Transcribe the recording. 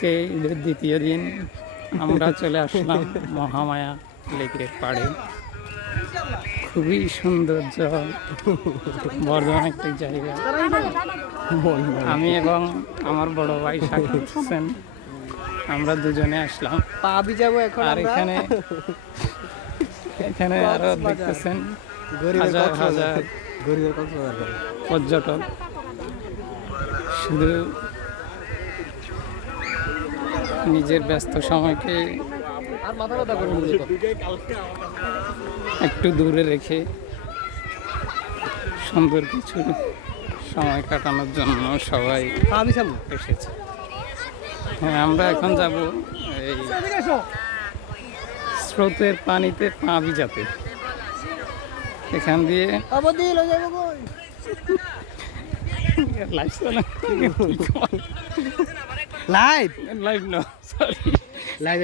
আজকে ঈদের দ্বিতীয় দিন আমরা চলে আসলাম মহামায়া লেকের পাড়ে। খুবই সুন্দর জল, বর্ধমান একটি জায়গা। আমি এবং আমার বড় ভাই শাকিব হোসেন আমরা দুজনে আসলাম। পাবি যাবো এখন আর এখানে এখানে আরো দেখতেছেন হাজার হাজার পর্যটক শুধু নিজের ব্যস্ত সময়কে একটু দূরে রেখে সুন্দর কিছু সময় কাটানোর জন্য সবাই এসেছে। হ্যাঁ, আমরা এখন যাব এই স্রোতের পানিতে পা ভিজাতে। এখান দিয়ে লাইভ লাইভ না, সরি লাইভ